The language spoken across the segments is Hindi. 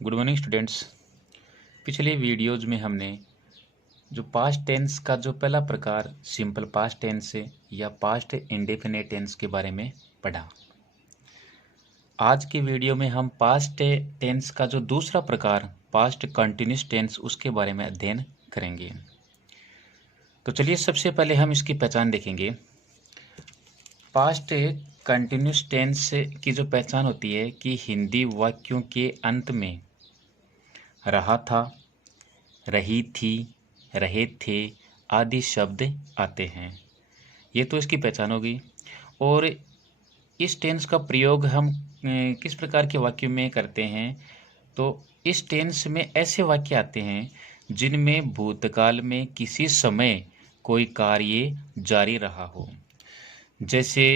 Good morning students. पिछले वीडियोज में हमने जो पास्ट टेंस का जो पहला प्रकार सिंपल पास्ट टेंस है या पास्ट इंडेफिनिट टेंस के बारे में पढ़ा। आज के वीडियो में हम पास्ट टेंस का जो दूसरा प्रकार पास्ट कंटिन्यूस टेंस उसके बारे में अध्ययन करेंगे। तो चलिए सबसे पहले हम इसकी पहचान देखेंगे। पास्ट कंटिन्यूस टेंस की जो पहचान होती है कि हिंदी वाक्यों के अंत में रहा था, रही थी, रहे थे आदि शब्द आते हैं। ये तो इसकी पहचान होगी। और इस टेंस का प्रयोग हम किस प्रकार के वाक्यों में करते हैं? तो इस टेंस में ऐसे वाक्य आते हैं जिनमें भूतकाल में किसी समय कोई कार्य जारी रहा हो। जैसे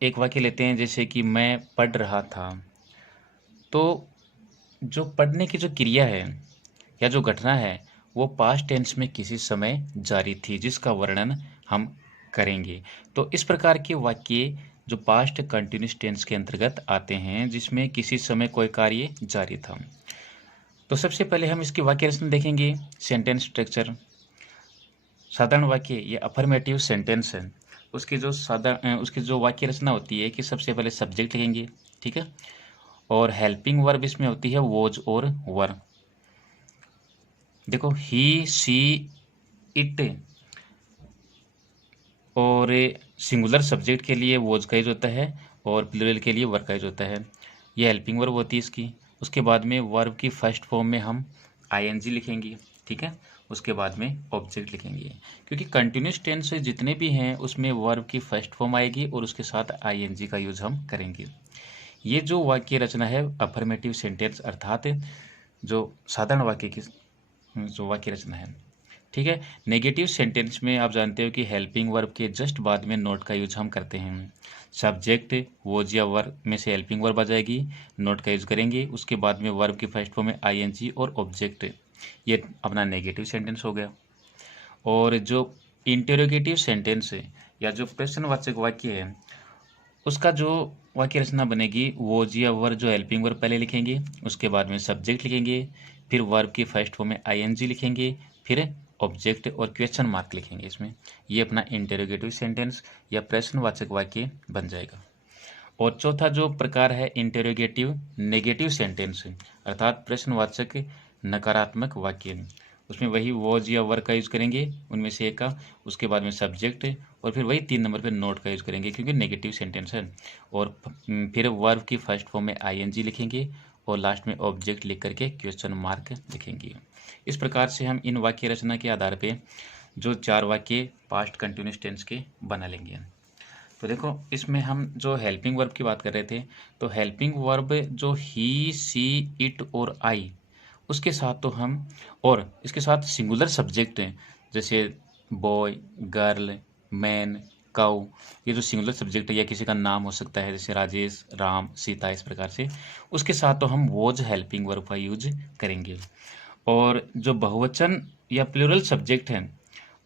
एक वाक्य लेते हैं, जैसे कि मैं पढ़ रहा था। तो जो पढ़ने की जो क्रिया है या जो घटना है वो पास्ट टेंस में किसी समय जारी थी, जिसका वर्णन हम करेंगे। तो इस प्रकार के वाक्य जो पास्ट कंटिन्यूस टेंस के अंतर्गत आते हैं जिसमें किसी समय कोई कार्य जारी था। तो सबसे पहले हम इसकी वाक्य रचना देखेंगे। सेंटेंस स्ट्रक्चर, साधारण वाक्य ये अफर्मेटिव सेंटेंस है। उसकी जो वाक्य रचना होती है कि सबसे पहले सब्जेक्ट लिखेंगे, ठीक है, और हेल्पिंग वर्ब इसमें होती है वॉज और वर। देखो ही, सी, इट और सिंगुलर सब्जेक्ट के लिए वॉज का यूज होता है और प्लूरल के लिए वर का यूज होता है। ये हेल्पिंग वर्ब होती है इसकी। उसके बाद में वर्ब की फर्स्ट फॉर्म में हम आईएनजी लिखेंगे, ठीक है। उसके बाद में ऑब्जेक्ट लिखेंगे, क्योंकि कंटिन्यूस टेंस जितने भी हैं उसमें वर्ब की फर्स्ट फॉर्म आएगी और उसके साथ आईएनजी का यूज हम करेंगे। ये जो वाक्य रचना है अफर्मेटिव सेंटेंस अर्थात जो साधारण वाक्य की जो वाक्य रचना है, ठीक है। नेगेटिव सेंटेंस में आप जानते हो कि हेल्पिंग वर्ब के जस्ट बाद में नोट का यूज हम करते हैं। सब्जेक्ट वॉज या वर्ब में से हेल्पिंग वर्ब आ जाएगी, नोट का यूज करेंगे। उसके बाद में वर्ब की फर्स्ट फॉर्म में आईएनजी और ऑब्जेक्ट। ये अपना नेगेटिव सेंटेंस हो गया। और जो इंटेरोगेटिव सेंटेंस है या जो प्रश्नवाचक वाक्य है उसका जो वाक्य रचना बनेगी वॉज या वर्ब जो हेल्पिंग वर्ब पहले लिखेंगे, उसके बाद में सब्जेक्ट लिखेंगे, फिर वर्ब की फर्स्ट फॉर्म में आईएनजी लिखेंगे, फिर ऑब्जेक्ट और क्वेश्चन मार्क लिखेंगे इसमें। ये अपना इंटेरोगेटिव सेंटेंस या प्रश्नवाचक वाक्य बन जाएगा। और चौथा जो प्रकार है इंटेरोगेटिव नेगेटिव सेंटेंस अर्थात प्रश्नवाचक नकारात्मक वाक्य। उसमें वही वॉज या वर्ब का यूज करेंगे उनमें से एक का, उसके बाद में सब्जेक्ट और फिर वही 3 नंबर पे नोट का यूज करेंगे क्योंकि नेगेटिव सेंटेंस है। और फिर वर्ब की फर्स्ट फॉर्म में आईएनजी लिखेंगे और लास्ट में ऑब्जेक्ट लिख करके क्वेश्चन मार्क लिखेंगे। इस प्रकार से हम इन वाक्य रचना के आधार पे जो 4 वाक्य पास्ट कंटिन्यूस टेंस के बना लेंगे। तो देखो इसमें हम जो हेल्पिंग वर्ब की बात कर रहे थे, तो हेल्पिंग वर्ब जो ही, सी, इट और आई उसके साथ तो हम, और इसके साथ सिंगुलर सब्जेक्ट हैं जैसे बॉय, गर्ल, मैन, काऊ। ये जो सिंगुलर सब्जेक्ट है या किसी का नाम हो सकता है जैसे राजेश, राम, सीता, इस प्रकार से उसके साथ तो हम वॉज हेल्पिंग वर्ब का यूज करेंगे। और जो बहुवचन या प्लूरल सब्जेक्ट हैं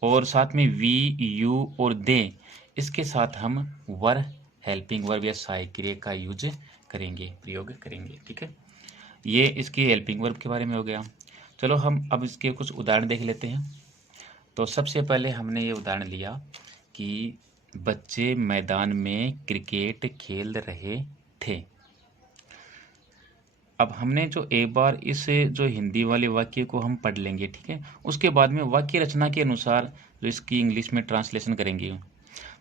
और साथ में वी, यू और दे, इसके साथ हम वर हेल्पिंग वर्ब या सहायक क्रिया का यूज करेंगे, प्रयोग करेंगे, ठीक है। ये इसकी हेल्पिंग वर्ब के बारे में हो गया। चलो हम अब इसके कुछ उदाहरण देख लेते हैं। तो सबसे पहले हमने ये उदाहरण लिया कि बच्चे मैदान में क्रिकेट खेल रहे थे। अब हमने जो एक बार इस जो हिंदी वाले वाक्य को हम पढ़ लेंगे, ठीक है। उसके बाद में वाक्य रचना के अनुसार जो इसकी इंग्लिश में ट्रांसलेशन करेंगे।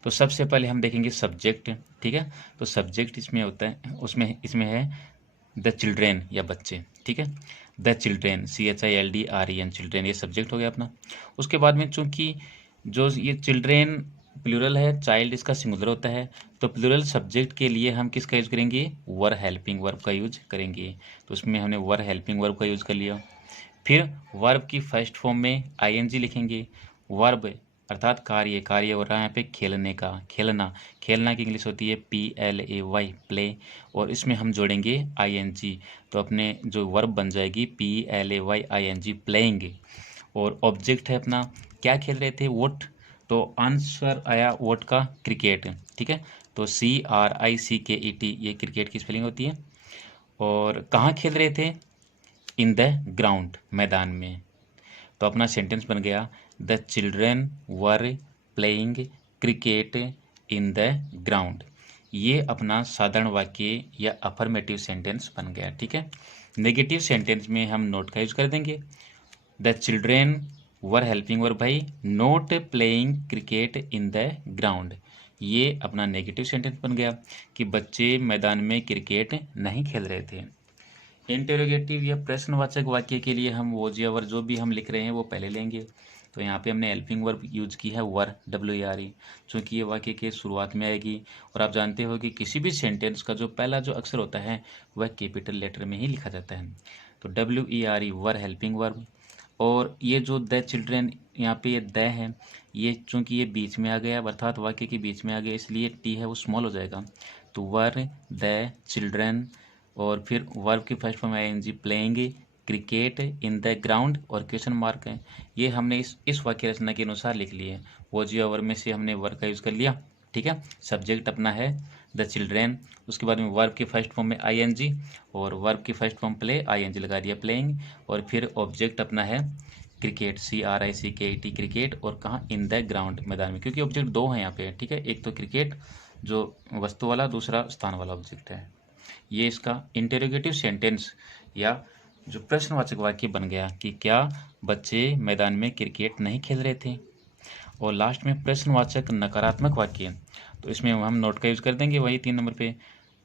तो सबसे पहले हम देखेंगे सब्जेक्ट, ठीक है। तो सब्जेक्ट इसमें होता है, उसमें इसमें है द चिल्ड्रेन या बच्चे, ठीक है। द चिल्ड्रेन, CHILDREN, चिल्ड्रेन, ये सब्जेक्ट हो गया अपना। उसके बाद में चूंकि जो ये चिल्ड्रेन प्लूरल है, चाइल्ड इसका सिंगुलर होता है, तो प्लूरल सब्जेक्ट के लिए हम किसका यूज करेंगे? वर हेल्पिंग वर्ब का यूज करेंगे। तो उसमें हमने वर हेल्पिंग वर्ब का यूज कर लिया। फिर वर्ब की फर्स्ट फॉर्म में आईएनजी लिखेंगे। वर्ब अर्थात कार्य, कार्य हो रहा है यहाँ पे खेलने का, खेलना, खेलना की इंग्लिश होती है PLAY, प्ले, और इसमें हम जोड़ेंगे आईएनजी। तो अपने जो वर्ब बन जाएगी PLAYING, प्लेइंग। और ऑब्जेक्ट है अपना, क्या खेल रहे थे? वोट। तो आंसर आया वोट का क्रिकेट, ठीक है। तो CRICKET ये क्रिकेट की स्पेलिंग होती है। और कहाँ खेल रहे थे? इन द ग्राउंड, मैदान में। तो अपना सेंटेंस बन गया the children were playing cricket in the ground. ये अपना साधारण वाक्य या अफर्मेटिव सेंटेंस बन गया। ठीक है, नेगेटिव सेंटेंस में हम नोट का यूज कर देंगे। द चिल्ड्रेन वर हेल्पिंग वर भाई note playing cricket in the ground. ये अपना नेगेटिव सेंटेंस बन गया कि बच्चे मैदान में क्रिकेट नहीं खेल रहे थे। इंटेरोगेटिव या प्रश्नवाचक वाक्य के लिए हम वॉज या वर जो भी हम लिख रहे हैं वो पहले लेंगे। तो यहाँ पे हमने हेल्पिंग वर्ब यूज की है वर, WERE, क्योंकि ये वाक्य के शुरुआत में आएगी। और आप जानते हो कि किसी भी सेंटेंस का जो पहला जो अक्षर होता है वह कैपिटल लेटर में ही लिखा जाता है। तो WERE वर हेल्पिंग वर्ब। और ये जो द चिल्ड्रेन यहाँ पे ये द है, ये चूँकि ये बीच में आ गया अर्थात वाक्य के बीच में आ गया इसलिए टी है वो स्मॉल हो जाएगा। तो वर द चिल्ड्रेन और फिर वर्ब की first form ING playing cricket in the ground और क्वेश्चन मार्क है। ये हमने इस वाक्य रचना के अनुसार लिख लिए। वॉज या वर में से हमने वर्ब का यूज़ कर लिया। ठीक है, सब्जेक्ट अपना है द चिल्ड्रेन, उसके बाद में वर्ब की फर्स्ट फॉर्म में ING और वर्ब की फर्स्ट फॉर्म प्ले ING लगा दिया प्लेइंग, और फिर ऑब्जेक्ट अपना है क्रिकेट CRICKET क्रिकेट, और कहाँ इन द ग्राउंड मैदान में, क्योंकि ऑब्जेक्ट दो हैं यहाँ पे। ठीक है, एक तो क्रिकेट जो वस्तु वाला, दूसरा स्थान वाला ऑब्जेक्ट है। ये इसका इंटेरोगेटिव सेंटेंस या जो प्रश्नवाचक वाक्य बन गया कि क्या बच्चे मैदान में क्रिकेट नहीं खेल रहे थे। और लास्ट में प्रश्नवाचक नकारात्मक वाक्य, तो इसमें हम नोट का यूज कर देंगे वही 3 नंबर पे।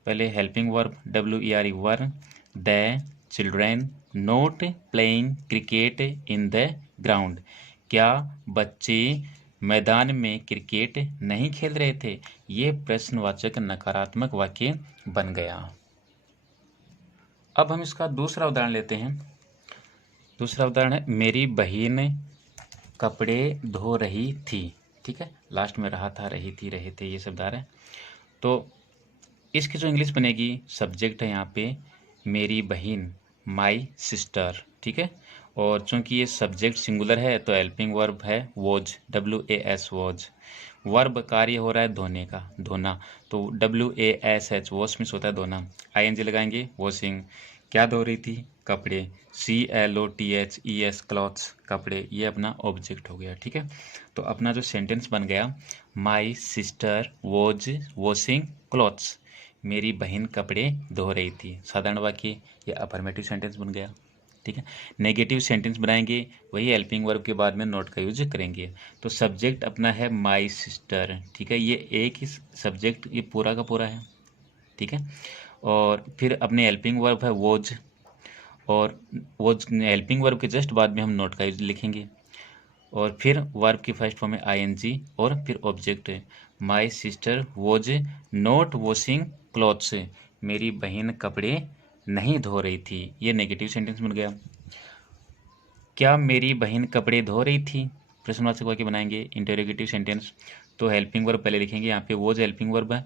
पहले helping verb WERE were the children note playing cricket in the ground. क्या बच्चे मैदान में क्रिकेट नहीं खेल रहे थे। ये प्रश्नवाचक नकारात्मक वाक्य बन गया। अब हम इसका दूसरा उदाहरण लेते हैं। दूसरा उदाहरण है मेरी बहन कपड़े धो रही थी। ठीक है, लास्ट में रहा था, रही थी, रहे थे, ये शब्द आ रहा है। तो इसकी जो इंग्लिश बनेगी, सब्जेक्ट है यहाँ पे मेरी बहन, माई सिस्टर। ठीक है, और चूंकि ये सब्जेक्ट सिंगुलर है तो हेल्पिंग वर्ब है वॉज, WAS वॉज। वर्ब कार्य हो रहा है धोने का, धोना, तो WASH वॉश मीन्स होता है धोना। ING लगाएंगे वॉशिंग। क्या धो रही थी, कपड़े, CLOTHES क्लॉथ्स, कपड़े, ये अपना ऑब्जेक्ट हो गया। ठीक है, तो अपना जो सेंटेंस बन गया my sister was washing clothes, मेरी बहन कपड़े धो रही थी। साधारण वाक्य या अफर्मेटिव सेंटेंस बन गया। ठीक है, नेगेटिव सेंटेंस बनाएंगे वही हेल्पिंग वर्ब के बाद में नोट का यूज करेंगे। तो सब्जेक्ट अपना है माई सिस्टर। ठीक है, ये एक ही सब्जेक्ट ये पूरा का पूरा है। ठीक है, और फिर अपने हेल्पिंग वर्ब है वॉज, और वॉज हेल्पिंग वर्ब के जस्ट बाद में हम नोट का यूज लिखेंगे। और फिर वर्ब की फर्स्ट फॉर्म में ING और फिर ऑब्जेक्ट है my sister was not washing clothes, मेरी बहन कपड़े नहीं धो रही थी। ये नेगेटिव सेंटेंस बन गया। क्या मेरी बहन कपड़े धो रही थी, प्रश्नवाचक वाक्य बनाएंगे इंटेरोगेटिव सेंटेंस। तो हेल्पिंग वर्ब पहले लिखेंगे, यहाँ पे वॉज हेल्पिंग वर्ब है,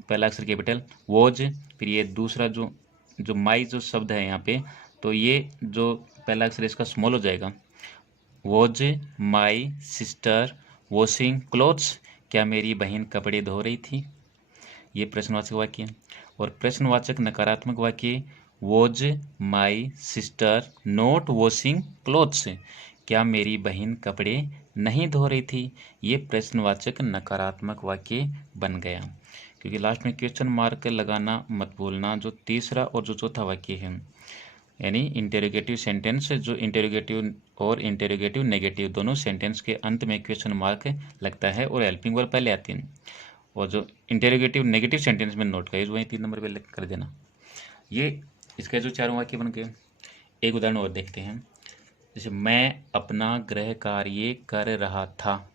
पहला अक्षर कैपिटल वॉज, फिर ये दूसरा जो माई जो शब्द है यहाँ पे, तो ये जो पहला अक्षर इसका स्मॉल हो जाएगा। Was my sister washing clothes, क्या मेरी बहन कपड़े धो रही थी। ये प्रश्नवाचक वाक्य। और प्रश्नवाचक नकारात्मक वाक्य was my sister not washing clothes, क्या मेरी बहन कपड़े नहीं धो रही थी। ये प्रश्नवाचक नकारात्मक वाक्य बन गया। क्योंकि लास्ट में क्वेश्चन मार्क लगाना मत भूलना, जो तीसरा और जो चौथा वाक्य है, यानी इंटेरोगेटिव सेंटेंस, जो इंटेरोगेटिव और इंटेरोगेटिव नेगेटिव दोनों सेंटेंस के अंत में क्वेश्चन मार्क लगता है और हेल्पिंग वर्ब पहले आती है। और जो इंटेरोगेटिव नेगेटिव सेंटेंस में नोट का यूज वही 3 नंबर पे कर देना। ये इसके जो चारों वाक्य बन गए। एक उदाहरण और देखते हैं, जैसे मैं अपना गृह कार्य कर रहा था,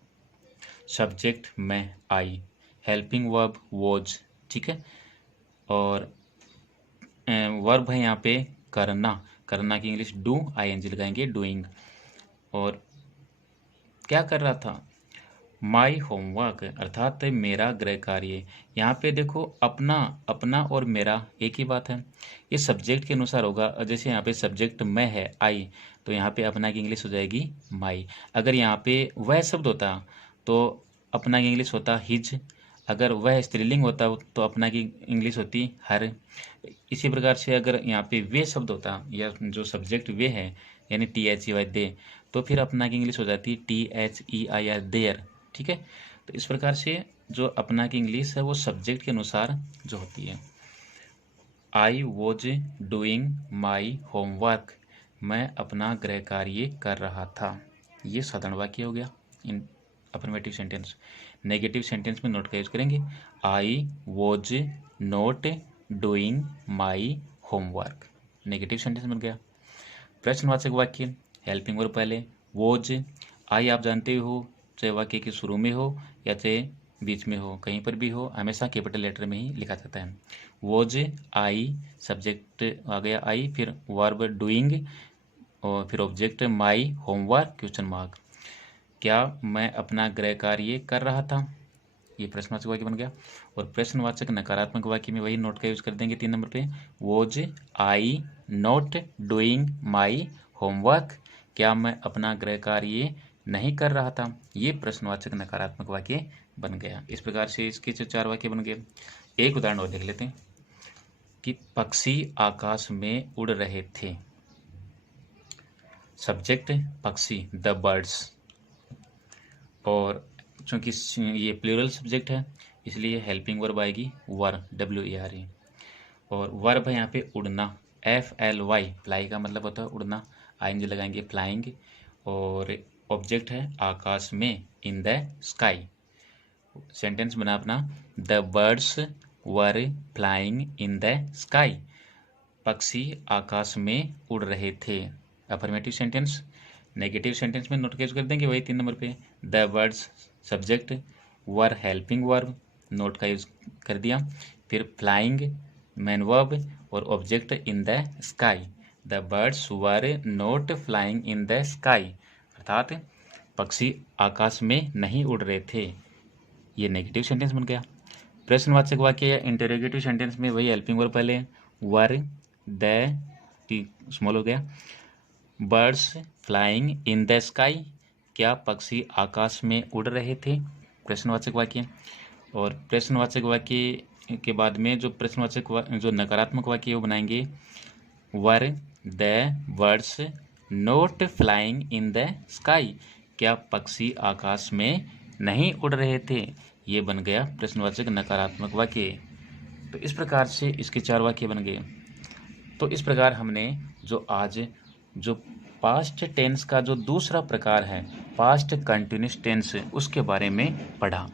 सब्जेक्ट मैं आई, हेल्पिंग वर्ब वॉज। ठीक है, और वर्ब है यहाँ पे करना, करना की इंग्लिश डू, ING लगाएंगे डूइंग। और क्या कर रहा था, माई होमवर्क अर्थात मेरा गृह कार्य। यहाँ पे देखो अपना, अपना और मेरा एक ही बात है, ये सब्जेक्ट के अनुसार होगा। जैसे यहाँ पे सब्जेक्ट मैं है आई, तो यहाँ पे अपना की इंग्लिश हो जाएगी माई। अगर यहाँ पे वह शब्द होता तो अपना की इंग्लिश होता हिज। अगर वह स्त्रीलिंग होता तो अपना की इंग्लिश होती हर। इसी प्रकार से अगर यहाँ पे वे शब्द होता या जो सब्जेक्ट वे है यानी THEY दे, तो फिर अपना की इंग्लिश हो जाती THEIR देयर। ठीक है, तो इस प्रकार से जो अपना की इंग्लिश है वो सब्जेक्ट के अनुसार जो होती है। I was doing my homework, मैं अपना गृह कार्य कर रहा था। ये साधारण वाक्य हो गया in affirmative sentence. Negative sentence में नोट का यूज करेंगे, I was not doing my homework, negative sentence मिल गया। प्रश्नवाचक वाक्य, हेल्पिंग वर्ब पहले, वॉज। आई आप जानते हो चाहे वाक्य के शुरू में हो या चाहे बीच में हो, कहीं पर भी हो, हमेशा कैपिटल लेटर में ही लिखा जाता है। वॉज आई, सब्जेक्ट आ गया आई, फिर वर्ब डूइंग और फिर object my homework question mark. क्या मैं अपना गृह कार्य कर रहा था, ये प्रश्नवाचक वाक्य बन गया। और प्रश्नवाचक नकारात्मक वाक्य में वही नोट का यूज कर देंगे 3 नंबर पे, was I not doing my homework, क्या मैं अपना गृह कार्य नहीं कर रहा था, ये प्रश्नवाचक नकारात्मक वाक्य बन गया। इस प्रकार से इसके जो 4 वाक्य बन गए। एक उदाहरण और देख लेते हैं कि पक्षी आकाश में उड़ रहे थे। सब्जेक्ट पक्षी, द बर्ड्स, और चूंकि ये प्लूरल सब्जेक्ट है इसलिए हेल्पिंग वर्ब आएगी वर, WERE। और वर्ब है यहाँ पे उड़ना, FLY, फ्लाई का मतलब होता है उड़ना, ING लगाएंगे फ्लाइंग। और ऑब्जेक्ट है आकाश में, इन द स्काई। सेंटेंस बना अपना, the birds were flying in the sky, पक्षी आकाश में उड़ रहे थे। Affirmative sentence. नेगेटिव सेंटेंस में नोट केस कर देंगे वही 3 नंबर पे, the birds subject, were helping verb, note का यूज कर दिया, फिर फ्लाइंग मैन वर्ब और object in the sky, the birds were not flying in the sky, अर्थात पक्षी आकाश में नहीं उड़ रहे थे। ये नेगेटिव सेंटेंस बन गया। प्रश्नवाचक वाक्य या इंटरोगेटिव सेंटेंस में वही हेल्पिंग वर्ब पहले, वर, द, टी स्मॉल हो गया, birds flying in the sky, क्या पक्षी आकाश में उड़ रहे थे, प्रश्नवाचक वाक्य। और प्रश्नवाचक वाक्य के बाद में जो जो नकारात्मक वाक्य है वो बनाएंगे, were the birds not flying in the sky, क्या पक्षी आकाश में नहीं उड़ रहे थे, ये बन गया प्रश्नवाचक नकारात्मक वाक्य। तो इस प्रकार से इसके 4 वाक्य बन गए। तो इस प्रकार हमने जो आज जो पास्ट टेंस का जो दूसरा प्रकार है पास्ट कंटिन्यूस टेंस, उसके बारे में पढ़ा।